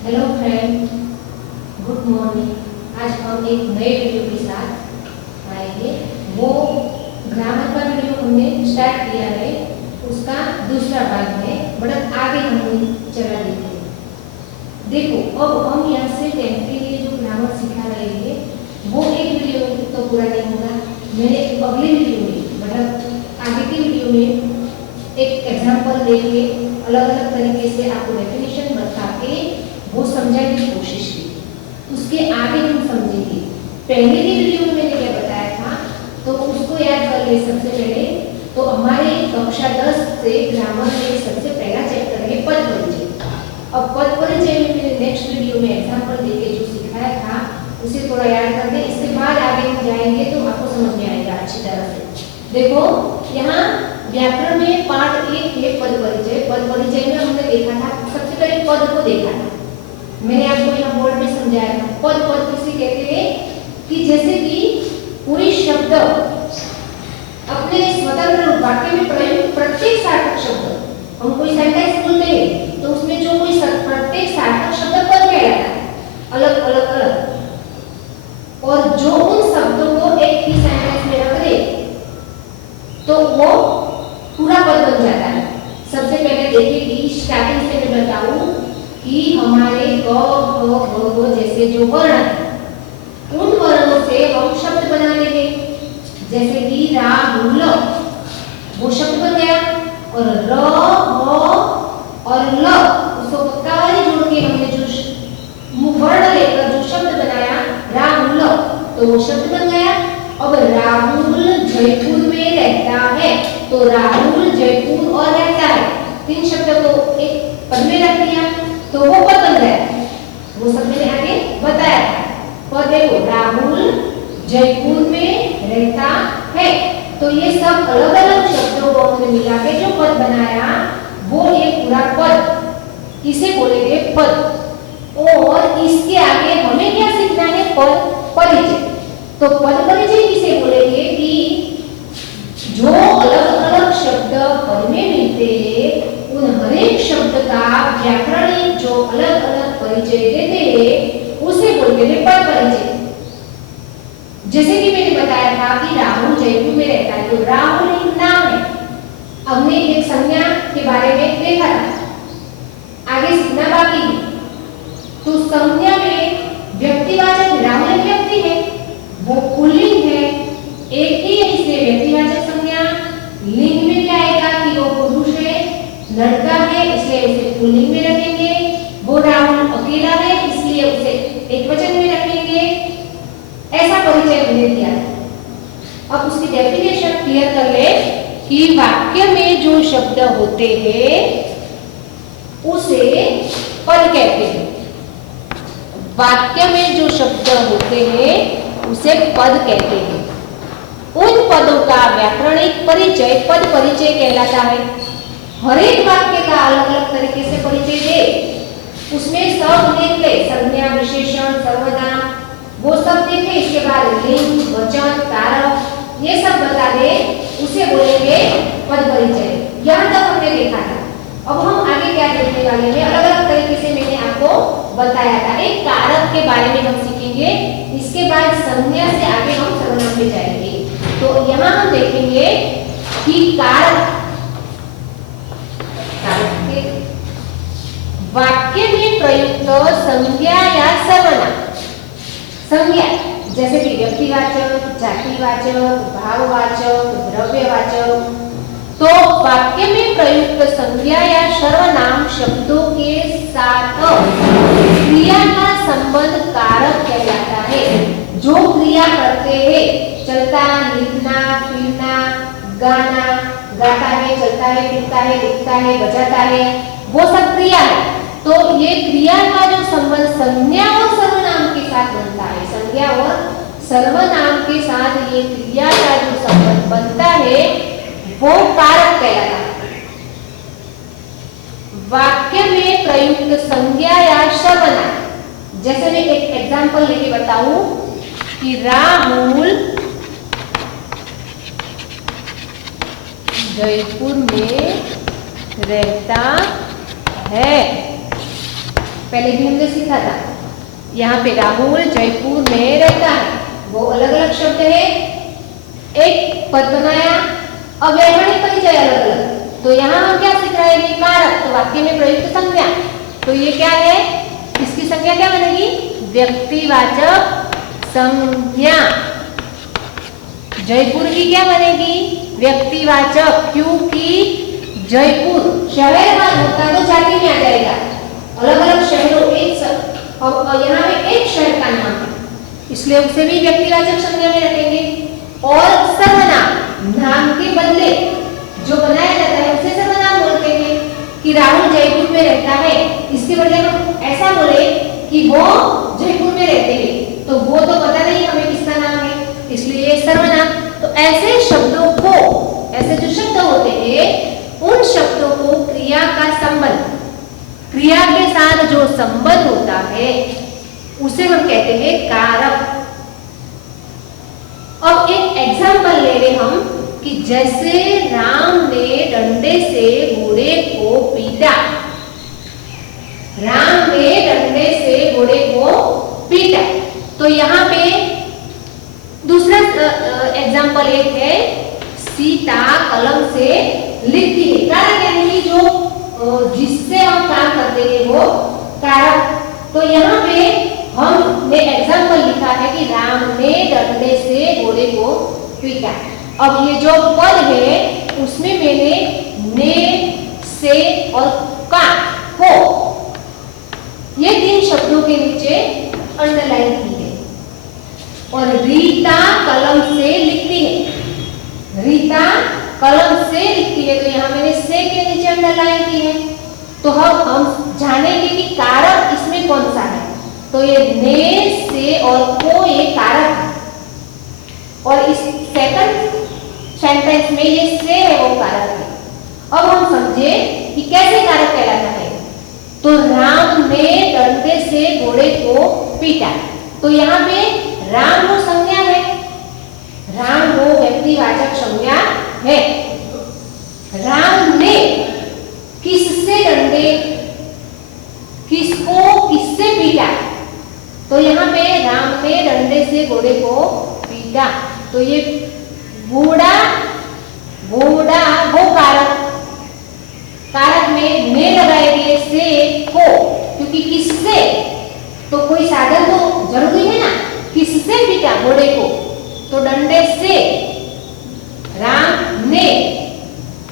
Hello friend, good morning. आज हम एक नए वीडियो के साथ आए हैं। वो ग्रामर का वीडियो हमने स्टार्ट किया है, उसका दूसरा भाग है, बट आगे हम चला देते हैं। देखो, अब हम यहाँ से 10th के लिए जो ग्रामर सिखा रहे हैं वो एक वीडियो तो पूरा नहीं होगा। मैंने अगले वीडियो में मतलब आगे की वीडियो में एक एग्जाम्पल देके अलग अलग तरीके से आपको डेफिनेशन बता के वो समझाने की कोशिश की। उसके आगे हम समझेंगे। पहले की वीडियो में मैंने क्या बताया था तो उसको याद कर ले। सबसे पहले तो हमारे कक्षा 10 से ग्रामर में सबसे पहला चैप्टर है पद परिचय। अब पद परिचय में मैंने नेक्स्ट वीडियो में एग्जांपल देके जो सिखाया था उसे थोड़ा याद कर दे। इसके बाद आगे हम जाएंगे तो आपको समझ में आएगा अच्छी तरह से। देखो, यहाँ व्याकरण में पार्ट 1 है पद परिचय। पद परिचय में हमने देखा था, सबसे पहले पद को देखा था। मैंने आपको यहाँ बोर्ड में समझाया था पद किसे कहते हैं कि जैसे कि कोई शब्द अपने स्वतंत्र वाक्य में प्रयुक्त प्रत्येक सार्थक शब्द, हम कोई सेंटेंस बोलते हैं तो उसमें जो कोई प्रत्येक सार्थक शब्द पद कहलाता है, अलग अलग अलग। और जो उन शब्दों को एक ही सेंटेंस में रख दे तो वो पूरा पद बन जाता है। सबसे पहले देखिए कि स्टार्टिंग से मैं बताऊं कि हमारे क ख ग जैसे जो वर्ण है उन वर्णों से हम शब्द बना लेंगे। जैसे कि रा ल वो शब्द बन गया, और र ह और ल उसको पक्का वाली जोड़ के हमने जो वर्ण लेकर जो शब्द बनाया राहुल, तो वो शब्द बन गया। अब राहुल जयपुर में रहता है तो राहुल जयपुर और रहता है, 3 शब्द को एक पद में रख दिया तो वो पद बन गया। वो सब मैंने आगे बताया था। पद देखो, राहुल जयपुर में रहता है, तो ये सब अलग अलग शब्दों को हमने मिला के जो पद बनाया वो एक पूरा पद, इसे बोलेंगे पद। और इसके आगे हमें क्या सीखना है? पद परिचय। तो पद परिचय किसे बोलेंगे कि जो अलग अलग शब्द पद में मिलते हैं उन हर एक शब्द का व्याकरणिक जो अलग अलग परिचय देते हैं उसे बोलते हैं पद परिचय। जैसे कि मैंने बताया था कि राहुल जयपुर में रहता है, तो राहुल एक नाम है। हमने एक संज्ञा के बारे में देखा था, आगे सीखना बाकी है। तो संज्ञा में व्यक्तिवाचक, राहुल एक व्यक्ति है, वो पुल्लिंग है, एक ही है इसलिए व्यक्तिवाचक संज्ञा। लिंग में क्या आएगा कि वो पुरुष है, लड़का है इसलिए उसे पुल्लिंग में रखेंगे। वो राहुल अकेला है इसलिए उसे एकवचन में रखेंगे। ऐसा परिचय हमने दिया। अब उसकी डेफिनेशन क्लियर कर ले कि वाक्य में जो शब्द होते हैं उसे पद कहते हैं। वाक्य में जो शब्द होते हैं उसे पद कहते हैं। उन पदों का व्याकरणिक परिचय पद परिचय कहलाता है। हर एक वाक्य का अलग अलग तरीके से परिचय दे, उसमें सब लिख ले, संज्ञा विशेषण सर्वनाम वो सब देखे। इसके बाद लिंग वचन कारक ये सब बता दे, उसे बोलेंगे पद परिचय। यहाँ तक हमने देखा था। अब हम आगे क्या देखने वाले हैं? अलग अलग तरीके से मैंने आपको बताया था। एक कारक के बारे में हम सीखेंगे, इसके बाद संज्ञा से आगे हम सर्वनाम पे जाएंगे। तो यहाँ हम देखेंगे कि कारक के वाक्य में प्रयुक्त संज्ञा या सर्वनाम। संज्ञा जैसे कि व्यक्तिवाचक, जातिवाचक, भाववाचक, द्रव्यवाचक। तो वाक्य में प्रयुक्त संज्ञा या सर्वनाम शब्दों के साथ क्रिया का संबंध कारक कहलाता है। जो क्रिया करते हैं, चलता, लिखना, फिरना, गाना, गाता है, चलता है, फिरता है, लिखता है, बजाता है, वो सब क्रिया है। तो ये क्रिया का जो संबंध संज्ञा और सर्वनाम के साथ बनता है, संज्ञा और सर्वनाम के साथ ये क्रिया का जो संबंध बनता है वो कारक कहलाता है। वाक्य में प्रयुक्त संज्ञा या सर्वनाम, जैसे मैं एक एग्जांपल लेके बताऊं कि राहुल जयपुर में रहता है, पहले भी हमने सीखा था। यहाँ पे राहुल जयपुर में रहता है, वो अलग अलग शब्द है, एक पद बनाया, अव्यवहारिक परिचय अलग अलग। तो यहाँ हम क्या सीख रहे हैं? कारक। तो वाक्य में प्रयुक्त संज्ञा, तो ये क्या है? इसकी संज्ञा क्या बनेगी? व्यक्तिवाचक संज्ञा। जयपुर की क्या बनेगी? व्यक्तिवाचक, क्योंकि जयपुर शहर का होता तो जाति में आ जाएगा। अलग अलग शहरों और यहाँ पे एक शहर का नाम है, इसलिए उसे भी व्यक्तिवाचक संज्ञा में रखेंगे। और सर्वनाम, नाम के बदले जो बनाया जाता है उसे सर्वनाम बोलते हैं। कि राहुल जयपुर में रहता है, इसके बदले हम ऐसा बोले कि वो जयपुर में रहते हैं, तो वो तो पता नहीं हमें किसका नाम है, इसलिए सर्वनाम। तो ऐसे शब्दों को, ऐसे जो शब्द होते हैं उन शब्दों को क्रिया का संबंध, क्रिया के साथ जो संबंध होता है उसे हम कहते हैं कारक। अब एक एग्जांपल ले रहे हम कि जैसे राम ने डंडे से घोड़े को पीटा, राम ने डंडे से घोड़े को पीटा। तो यहाँ पे दूसरा एग्जांपल एक है, सीता कलम से लिखती है। कारक यानी जो जिससे हम काम करते हैं वो कारक। तो यहाँ पे हमने एग्जांपल लिखा है कि राम ने डंडे से घोड़े को पीटा। अब ये जो पद है उसमें मैंने ने, से और का, को, ये तीन शब्दों के नीचे अंडरलाइन की है। और रीता कलम से लिखती है, रीता कलम से लिखती है, तो यहाँ मैंने से के नीचे अंडरलाइन की है। तो हम जानेंगे कि कारक इसमें कौन सा है। तो ये ने, से और को ये कारक है, और इस सेकंड सेंटेंस में ये से है वो कारक है। अब हम समझे कि कैसे कारक कहलाता है। तो राम ने डंडे से घोड़े को पीटा, तो यहाँ पे राम वो संज्ञा है, राम वो व्यक्तिवाचक संज्ञा है। राम ने किससे डंडे, किसको किससे पीटा, तो यहाँ पे राम ने डंडे से घोड़े को पीटा। तो ये घोड़ा, घोड़ा वो कारक, कारक में ने लगाएंगे से को, क्योंकि किससे, तो कोई साधन तो जरूरी है ना, किससे पीटा घोड़े को, तो डंडे से, राम ने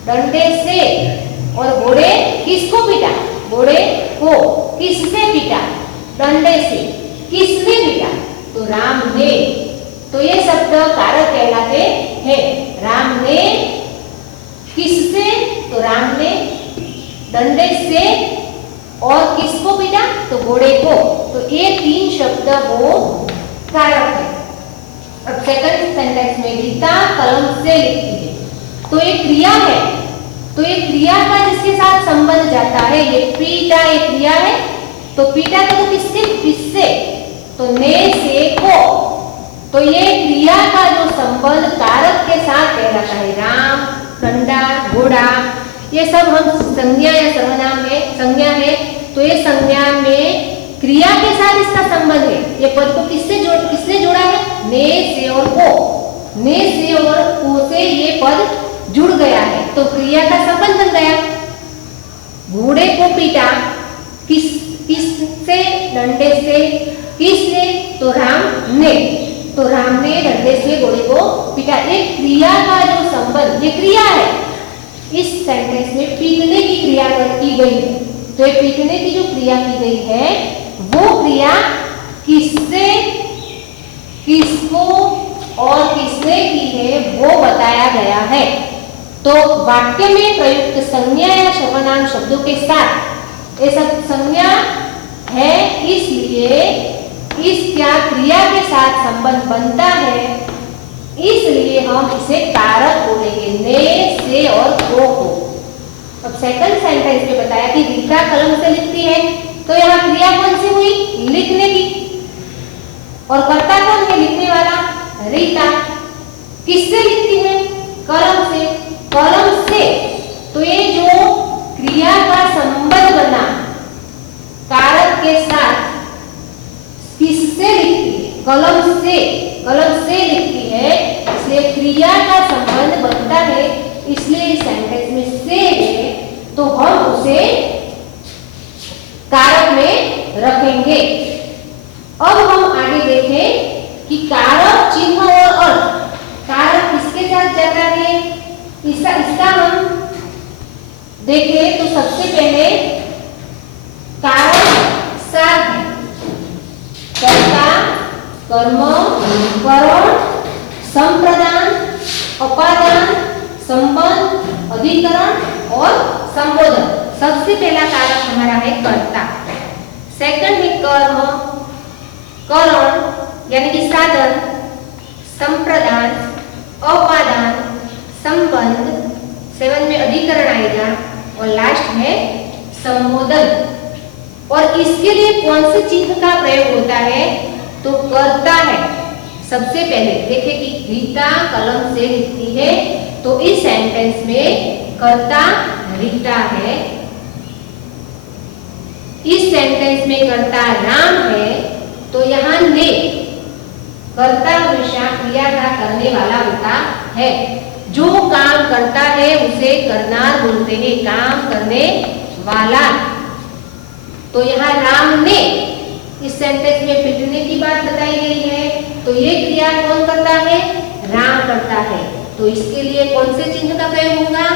डंडे से, और घोड़े किसको पीटा, घोड़े को किससे पीटा, डंडे से, किसने पीटा, तो राम ने। तो ये शब्द कारक कहलाते हैं। राम ने किससे, तो राम ने डंडे से, और किसको पीटा, तो घोड़े को। तो ये तीन शब्द वो कारक है। अब सेकंड सेंटेंस में रीता कलम से लिखती है, तो ये क्रिया है। तो ये क्रिया का जिसके साथ संबंध जाता है, ये पीटा ये क्रिया है, तो पीटा तो किससे, किससे, तो ने से को। तो ये क्रिया का जो संबंध कारक के साथ कहलाता है। राम, डंडा, घोड़ा, ये सब हम संज्ञा या सर्वनाम में संज्ञा है। तो ये संज्ञा में क्रिया के साथ इसका संबंध है। ये पद को किसने जोड़ा है, ने से और को, ने से और को से ये पद जुड़ गया है, तो क्रिया का संबंध बन गया। घोड़े को पीटा, किससे, डंडे से, किसने, तो राम ने, तो राम ने डंडे से घोड़े को पीटा। एक क्रिया का जो संबंध, ये क्रिया है। इस सेंटेंस में पीटने की क्रिया की गई है, तो ये पीटने की जो क्रिया की गई है वो क्रिया किससे, किसको और किसने की है वो बताया गया है। तो वाक्य में प्रयुक्त संज्ञा या सर्वनाम शब्दों के साथ ये सब संज्ञा है, इसलिए इस क्या क्रिया के साथ संबंध बनता है, इसलिए हम इसे कारक बोलेंगे, ने से और को। अब सेकंड सेंटेंस में बताया कि रीता कलम से लिखती है, तो यहाँ क्रिया कौन सी हुई, लिखने की, और कर्ता कौन है, लिखने वाला, रीता। किससे लिखती है, कलम से, कलम से। तो ये जो क्रिया का संबंध बना कारक के उसे कारक में रखेंगे। अब हम आगे देखें कि कारक चिन्ह और अर्थ। कारक किसके साथ जाता है, इसका हम देखें तो सबसे पहले कारक साथ है। कर्ता, कर्म, करण, संप्रदान, अपादान, संबंध, अधिकरण और संबोधन। सबसे पहला कारक हमारा है कर्ता। सेकंड है कर्म, करण यानी कि साधन, संप्रदान, अपादान, संबंध, 7 में अधिकरण आएगा और लास्ट है संबोधन। और इसके लिए कौन से चिन्ह का प्रयोग होता है, तो कर्ता है। सबसे पहले देखें कि रीता कलम से लिखती है, तो इस सेंटेंस में कर्ता रीता है। इस सेंटेंस में कर्ता राम है, तो यहाँ ने कर्ता हमेशा क्रिया का करने वाला होता है। जो काम करता है उसे करनार बोलते हैं, काम करने वाला। तो यहाँ राम ने इस सेंटेंस में पीटने की बात बताई गई है, तो ये क्रिया कौन करता है, राम करता है। तो इसके लिए कौन से चिन्ह का प्रयोग होगा,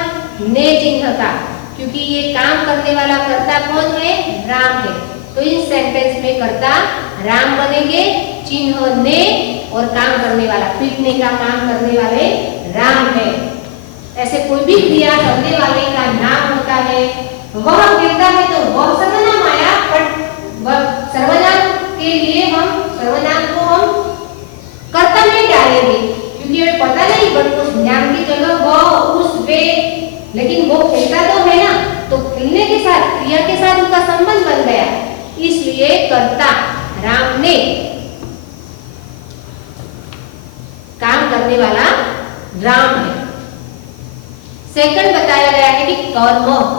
ने चिन्ह का, क्योंकि ये काम करने वाला कर्ता कौन है, राम है। तो इस सेंटेंस में कर्ता राम बनेंगे, चिन्ह ने और काम करने वाला, पीटने का काम करने वाले राम है। ऐसे कोई भी क्रिया करने वाले का नाम होता है, वह कहता है तो वह सर्वनाम आया, बट सर्वनाम के लिए हम सर्वनाम को हम कर्ता में डालेंगे, क्योंकि हमें पता नहीं, बट उस नाम की जगह वह, उस, वे, लेकिन वो खेलता तो है ना, तो खेलने के साथ क्रिया के साथ उनका संबंध बन गया, इसलिए कर्ता राम ने, काम करने वाला राम है। सेकंड बताया गया है कि कर्म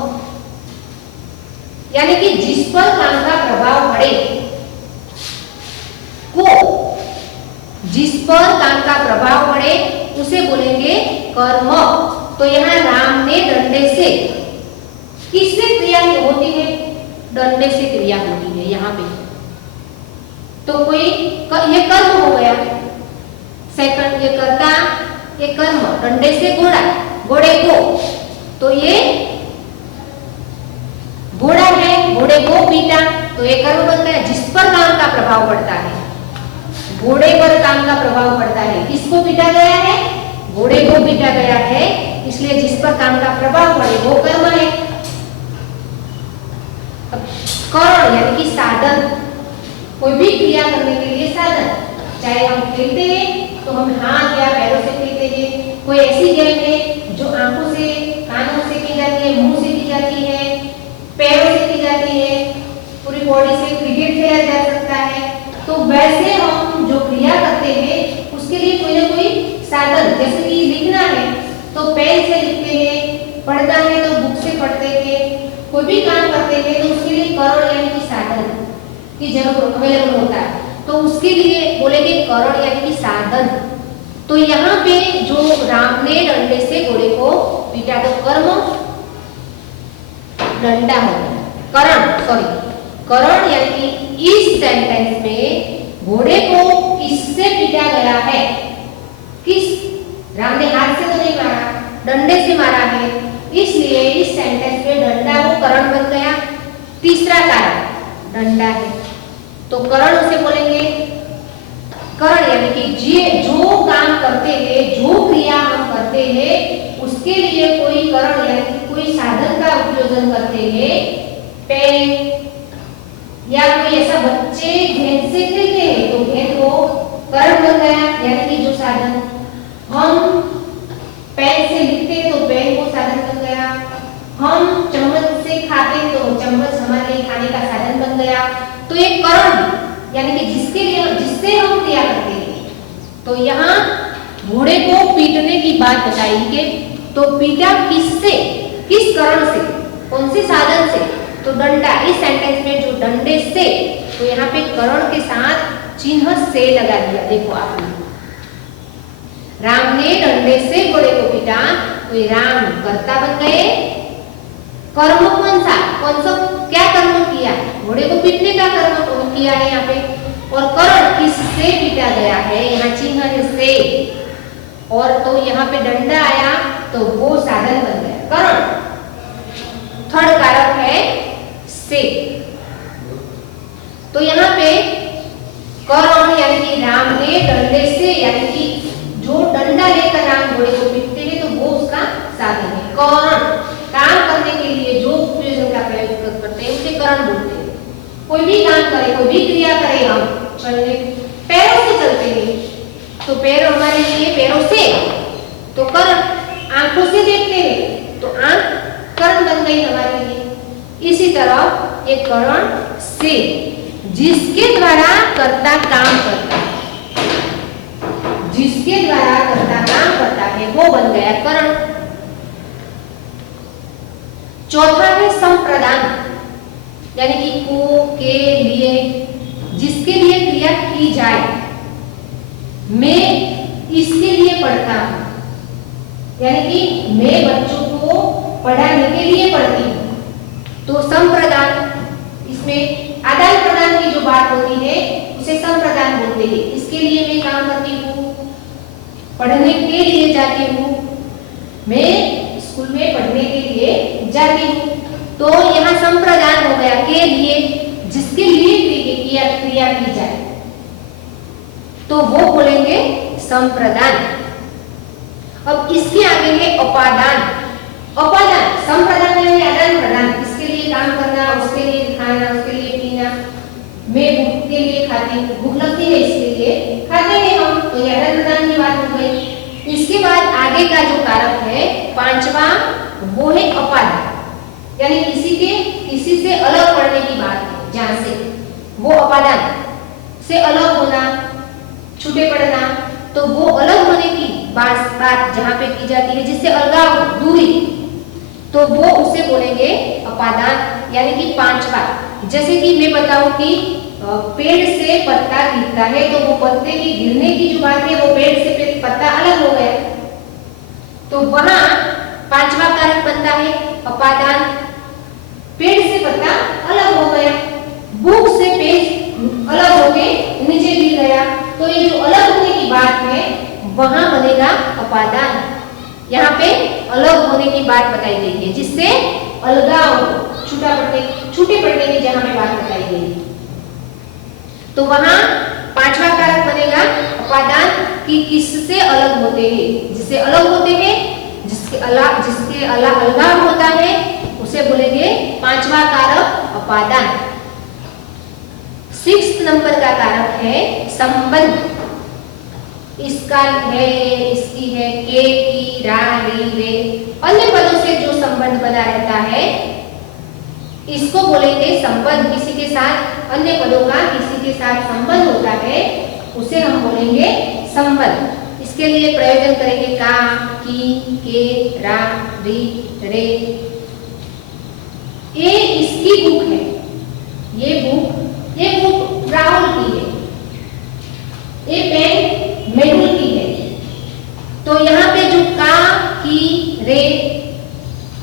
यानी कि जिस पर काम का प्रभाव पड़े, को जिस पर काम का प्रभाव पड़े उसे बोलेंगे कर्म। तो यहाँ राम ने डंडे से, किससे क्रिया होती है, डंडे से क्रिया होती है यहाँ पे, तो कोई ये कर्म हो गया। सेकंड ये कर्ता, ये कर्म, डंडे से घोड़ा, घोड़े को, तो ये घोड़ा है, घोड़े को पीटा, तो ये कर्म बन गया। जिस पर काम का प्रभाव पड़ता है, घोड़े पर काम का प्रभाव पड़ता है, किसको पीटा गया है, घोड़े को पीटा गया है, इसलिए जिस पर काम का प्रभाव पड़े वो कर्म है। करण यानी कि साधन, कोई भी क्रिया करने के लिए साधन, चाहे हम खेलते हैं तो हम हाथ या पैरों से खेलते हैं, कोई ऐसी गेम है जो आंखों से, कानों से की जाती है, मुंह से की जाती है, पैरों से की जाती है, पूरी बॉडी से क्रिकेट खेला जा सकता है। तो वैसे हम जो क्रिया करते हैं उसके लिए कोई ना कोई साधन, जैसे कि लिखना है तो पेन से लिखते हैं, पढ़ना है तो बुक से पढ़ते हैं, कोई भी काम करते हैं तो उसके लिए करण यानी कि साधन की जरूरत अवेलेबल होता है, तो उसके लिए बोलेंगे करण यानी कि साधन। तो यहाँ पे जो राम ने डंडे से घोड़े को पीटा, तो कर्म डंडा है, करण यानी कि इस सेंटेंस में घोड़े को किससे पीटा गया है, किस, राम ने हाथ से तो नहीं मारा, डंडे से मारा है, इसलिए इस सेंटेंस में डंडा वो करण बन गया। तीसरा कारण डंडा है, तो करण उसे बोलेंगे करण यानी कि जो काम करते हैं, जो क्रिया हम करते हैं उसके लिए कोई करण यानी कि कोई साधन का उपयोग करते हैं। पेन या कोई ऐसा, बच्चे गेंद से खेलते हैं तो गेंद वो करण बन गया यानी कि जो साधन। हम पेन से लिखते तो पेन को साधन बन गया। हम चम्मच से खाते तो चम्मच हमारे लिए खाने का साधन बन गया। तो ये करण यानी कि जिसके लिए, जिससे हम क्रिया करते हैं। तो यहाँ घोड़े को पीटने की बात बताई कि तो पीटा किससे, किस करण से, कौन से साधन से, तो डंडा। इस सेंटेंस में जो डंडे से, तो यहाँ पे करण के साथ चिन्ह से लगा दिया। देखो आपने, राम ने डंडे से घोड़े को पीटा, तो ये राम कर्ता बन गए। कर्म कौन सा, कौन सा क्या कर्म किया, घोड़े को पीटने का कर्म किया है यहाँ पे। और करण किससे पीटा गया है, यहाँ चिन्ह है से, और तो यहाँ पे डंडा आया तो वो साधन बन गया करण। थर्ड कारक है से। तो यहाँ पे करण यानी कि राम ने डंडे से, यानी कि जो डंडा लेकर राम घोड़े को पीटते हैं तो वो उसका साधन है। करण काम करने के लिए जो उपयोजन का प्रयोग करते हैं उसे करण बोलते हैं। कोई भी काम करे, कोई भी क्रिया करे, हम चलने पैरों से चलते हैं तो पैर हमारे लिए पैरों से, तो करण। आंखों से देखते हैं तो आंख करण बन गई हमारे लिए। इसी तरह एक करण से, जिसके द्वारा कर्ता काम करता है, जिसके द्वारा कर्ता काम करता है वो बन गया करण। चौथा है संप्रदान, यानी कि को, के लिए, जिसके लिए क्रिया की जाए। मैं इसके लिए पढ़ता हूं, यानी कि मैं बच्चों को पढ़ाने के लिए पढ़ती हूँ। तो संप्रदान, इसमें आदान प्रदान की जो बात होती है उसे संप्रदान बोलते हैं। इसके लिए मैं काम करती हूँ, पढ़ने के लिए जाती हूँ, मैं स्कूल में पढ़ने के लिए जाती हूँ। तो यहाँ संप्रदान हो गया के लिए, जिसके लिए क्रिया की जाए तो वो बोलेंगे संप्रदान। अब इसके आगे है उपादान। उपादान संप्रदान यानी आदान प्रदान, इसके लिए काम करना, उसके लिए खाना, उसके लिए पीना। मैं भूख के लिए खाती हूँ, भूख लगती है इसके लिए खाते हैं हम, तो ये आदान प्रदान की बात हो गई। इसके बाद आगे का जो कारक है पांचवा, वो है उपादान, यानी किसी से अलग पढ़ने की बात है, जहां से वो उपादान से अलग होना, छूटे पड़ना, तो वो अलग होने की बात जहां पे की जाती है, जिससे अलगाव, दूरी, तो वो उसे बोलेंगे उपादान, यानी कि पांचवा। जैसे कि मैं बताऊं कि पेड़ से पत्ता गिरता है तो वो पत्ते की गिरने की जो बात है वो पेड़ से पत्ता अलग हो गया, तो वहां पांचवा कारक बनता है उपादान। पेड़ से पत्ता अलग हो गया, बुक से पेज अलग होके नीचे गिर गया, तो ये जो अलग होने की बात है वहां बनेगा उपादान। यहाँ पे अलग होने की बात बताई गई है, जिससे अलगाव, छूटे पड़ने की जहां पे बात बताई गई, तो वहां पांचवा कारक बनेगा उपादान कि किससे अलग होते हैं, जिससे अलग होते हैं, जिसके अलगाव होता है उसे बोलेंगे पांचवा कारक उपादान। 6 नंबर का कारक है संबंध। इसका है, इसकी है, के, की, रा, री, रे, अन्य पदों से जो संबंध बना रहता है इसको बोलेंगे संबंध। किसी के साथ अन्य पदों का किसी के साथ संबंध होता है उसे हम बोलेंगे संबंध। इसके लिए प्रयोजन करेंगे का, की, के, रा, री, रे। ये इसकी बुक है, ये बुक राहुल की है, ये पेन मेहुल की है। तो यहाँ पे जो का, की, रे,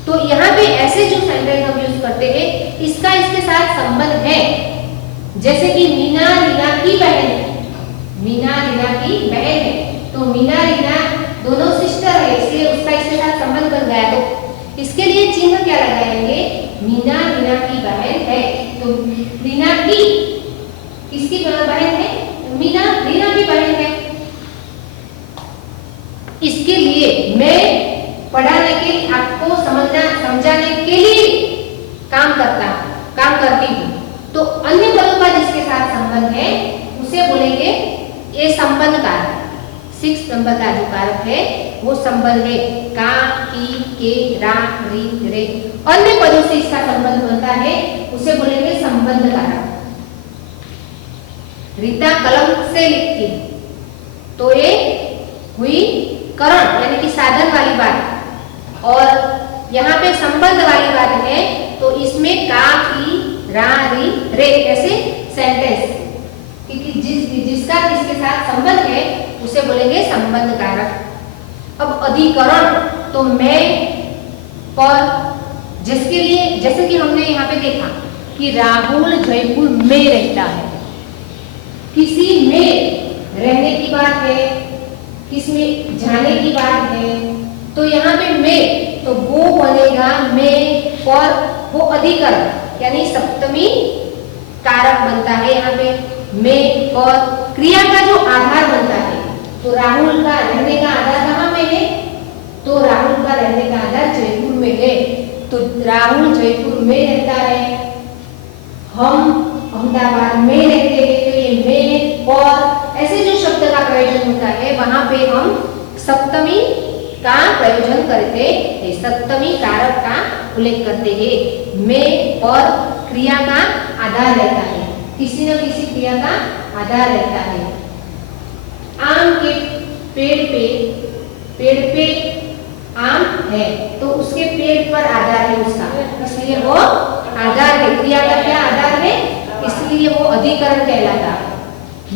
तो यहाँ पे ऐसे जो सेंटेंस हम यूज करते हैं इसका इसके साथ संबंध है। जैसे कि मीना रीना की बहन है, मीना रीना की बहन है, तो मीना रीना दोनों सिस्टर है, इसलिए उसका इसके साथ संबंध बन गया। तो इसके लिए चिन्ह क्या लगाएंगे, मीना रीना की बहन है, तो रीना की किसकी बहन है, मीना रीना की बहन है। इसके लिए मैं पढ़ाने के लिए, आपको समझाने के लिए काम करती हूँ, तो अन्य पदों का जिसके साथ संबंध है उसे बोलेंगे ये संबंध कारक। 6 नंबर का जो कारक है वो संबंध है, का, की, के, रा, री, रे, अन्य पदों से इसका संबंध बनता है उसे बोलेंगे संबंध कारक। रीता कलम से लिखती, तो ये हुई करण यानी कि साधन वाली बात, और यहाँ पे संबंध वाली बात है तो इसमें का, की, रा, री, रे ऐसे सेंटेंस, क्योंकि जिसका किसके साथ संबंध है उसे बोलेंगे संबंध कारक। अब अधिकरण, तो मैं, पर, जैसे कि हमने यहाँ पे देखा कि राहुल जयपुर में रहता है, किसी में रहने की बात है, किसमें जाने की बात है, तो यहाँ पे में तो वो बनेगा में और वो अधिकरण यानी सप्तमी कारक बनता है यहाँ पे में। और क्रिया का जो आधार बनता है, तो राहुल का रहने का आधार कहाँ में है, तो राहुल का रहने का आधार जयपुर में है, तो राहुल जयपुर में रहता है, हम अहमदाबाद में रहते हैं, तो ये में और ऐसे जो शब्द का प्रयोजन होता है वहां पे हम सप्तमी का प्रयोजन करते हैं, सप्तमी कारक का उल्लेख करते हैं। में और क्रिया का आधार रहता है, किसी न किसी क्रिया का आधार रहता है। आम के पेड़ पे आम है, तो उसके पेड़ पर आधार है उसका, इसलिए वो आधार है। क्रिया का क्या आधार है, इसलिए वो अधिकरण कहलाता है।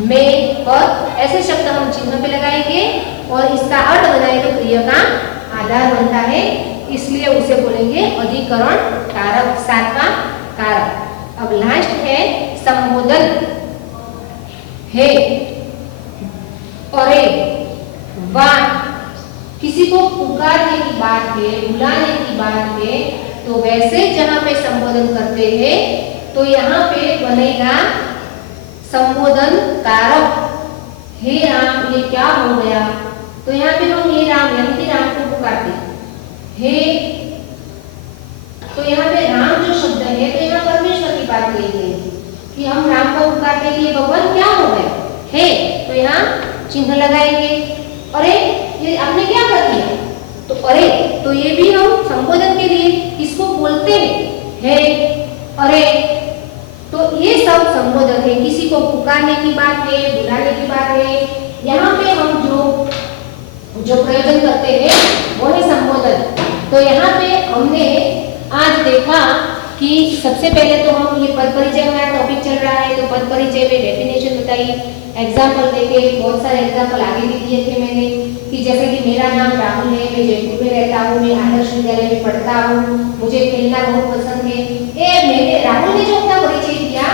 में और ऐसे शब्द हम चिन्ह पे लगाएंगे और इसका अर्थ बनाए तो क्रिया का आधार बनता है, इसलिए उसे बोलेंगे अधिकरण कारक, सातवां कारक। अब लास्ट है संबोधन है, अरे, वाह, किसी को पुकारने की बात है, बुलाने की बात है, तो वैसे जहां पे संबोधन करते हैं तो यहाँ पे बनेगा संबोधन कारक। हे राम, ये क्या हो गया, तो यहाँ पे हम हे राम यानी कि राम को पुकारते हे, तो यहाँ पे राम जो शब्द है तो यहाँ परमेश्वर की बात कही गई कि हम राम को पुकारते कि भगवान क्या हो गए है, तो यहाँ चिन्ह लगाएंगे। अरे, ये आपने क्या कर दिया, तो अरे, तो ये भी हम संबोधन के लिए इसको बोलते हैं अरे, तो ये सब संबोधन है, किसी को पुकारने की बात है, बुलाने की बात है। यहाँ पे हम जो प्रयोजन करते हैं वो है संबोधन। तो यहाँ पे हमने आज देखा कि सबसे पहले तो हम ये पद परिचय हमारा टॉपिक चल रहा है, तो पद परिचय में डेफिनेशन बताई, एग्जाम्पल देके, बहुत सारे एग्जाम्पल आगे भी दिए थे मैंने कि जैसे कि मेरा नाम राहुल है, मैं जयपुर में रहता हूँ, मैं आदर्श विद्यालय में पढ़ता हूँ, मुझे खेलना बहुत पसंद है। ये मैंने राहुल ने जो अपना परिचय दिया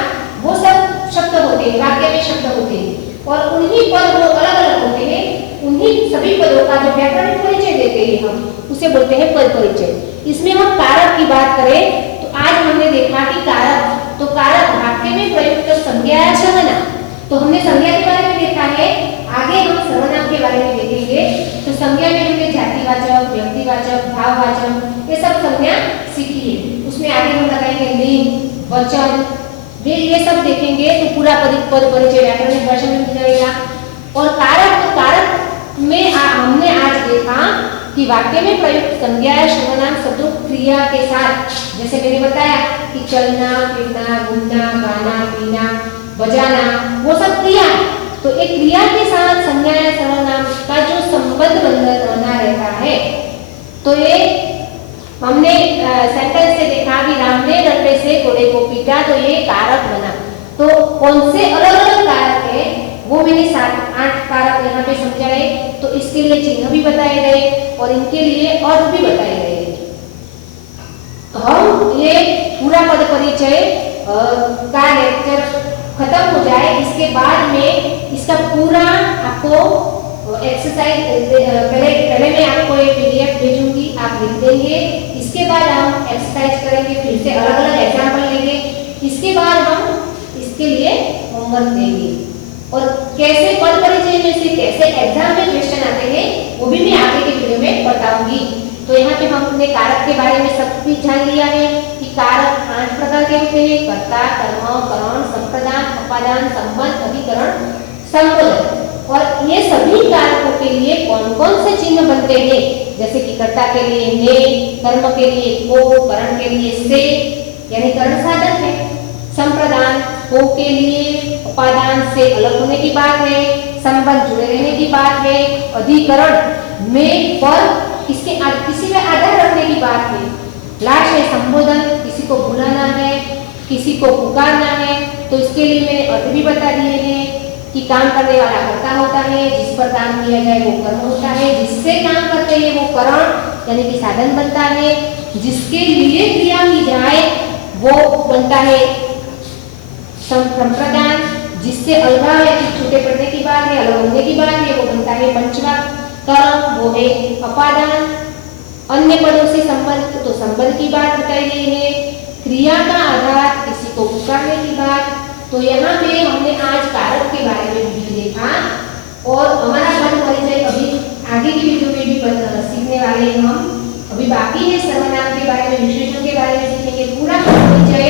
वो सब शब्द होते हैं, वाक्य में शब्द होते हैं और उन्हीं पद वो अलग अलग होते हैं, उन्हीं सभी पदों का जो व्याकरणिक परिचय देते हैं हम उसे बोलते हैं पद परिचय। इसमें हम कारक की बात करें तो आज हमने देखा कि कारक, तो कारक वाक्य में प्रयुक्त संज्ञा या सर्वनाम, तो हमने संज्ञा के बारे में देखा है, आगे हम सर्वनाम के बारे में देखेंगे। तो संज्ञा में हमने जातिवाचक, व्यक्तिवाचक, भाववाचक ये सब संज्ञा सीखी है, उसमें आगे हम लगाएंगे लिंग, वचन, ये सब देखेंगे तो पूरा पद परिचय व्याकरणिक भाषा में मिल जाएगा। और कारक, तो कारक में हमने आज देखा कि वाक्य में प्रयुक्त संज्ञा या सर्वनाम शब्दों क्रिया के साथ, जैसे मैंने बताया कि चलना, फिरना, घूमना, गाना, पीना, बजाना, वो सब क्रिया। तो एक क्रिया के साथ संज्ञा या सर्वनाम का जो संबंध बना रहता है, तो ये हमने सेंटेंस से देखा कि राम ने डंडे से घोड़े को पीटा, तो ये कारक बना। तो कौन से अलग अलग कारक है वो मैंने 7-8 कारक यहाँ पे समझाए, तो इसके लिए चिन्ह भी बताए गए और इनके लिए अर्थ भी बताए गए। तो हम ये पूरा पद परिचय का लेक्चर खत्म हो जाए, इसके बाद में इसका पूरा आपको एक्सरसाइज पहले मैं आपको एक पीडीएफ भेजूंगी, आप लिख देंगे। इसके बाद हम एक्सरसाइज करेंगे, फिर से अलग अलग एग्जाम्पल लेंगे, इसके बाद हम इसके लिए होमवर्क देंगे और कैसे पद परिचय में से कैसे एग्जाम में क्वेश्चन आते हैं वो भी मैं आगे के वीडियो में बताऊंगी। तो यहाँ पे हमने कारक के बारे में सब कुछ जान लिया है कि कारक 5 प्रकार के होते हैं, कर्ता, कर्म, करण, संप्रदान, अपादान, संबंध, अधिकरण, संबोधन। और ये सभी कारकों के लिए कौन कौन से चिन्ह बनते हैं, जैसे कि कर्ता के लिए ने, कर्म के लिए को, करण के लिए से यानी करण साधन है, संप्रदान को के लिए उपादान से अलग होने की बात है, संबंध जुड़े रहने की बात है, अधिकरण में पर इसके किसी में आधार रखने की बात है, लास्ट है संबोधन, किसी को बुलाना है, किसी को पुकारना है। तो इसके लिए मैंने अर्थ भी बता दिए हैं कि काम करने वाला कर्ता होता है, जिस पर काम किया जाए वो कर्म होता है, जिससे काम करते हैं वो करण यानी कि साधन बनता है, जिसके लिए क्रिया की जाए वो बनता है संप्रदान, जिससे अलगाव या छूटे पड़ने की बात है, अलग होने की बात है, वो बनता है पंचवाक। कर्म वो है अपादान। अन्य पदों से संबंध, तो संबंध की बात बताई गई है। क्रिया का आधार, किसी को पुकारने की बात। तो यहाँ पे हमने आज कारक के बारे में वीडियो देखा और हमारा पद परिचय अभी आगे की वीडियो में भी सीखने वाले हैं हम। अभी बाकी है सर्वनाम के बारे में, विशेषण के बारे में सीखेंगे। पूरा पद परिचय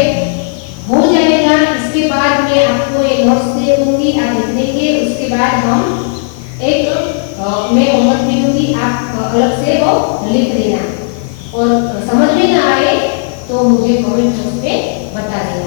हो जाएगा। इसके बाद मैं आपको एक नोट्स दे दूंगी, आप लिख लेंगे। उसके बाद हम मैं होमवर्क भी दूंगी, आप अलग से वो लिख लेना और समझ में ना आए तो मुझे कमेंट बॉक्स में बता देना।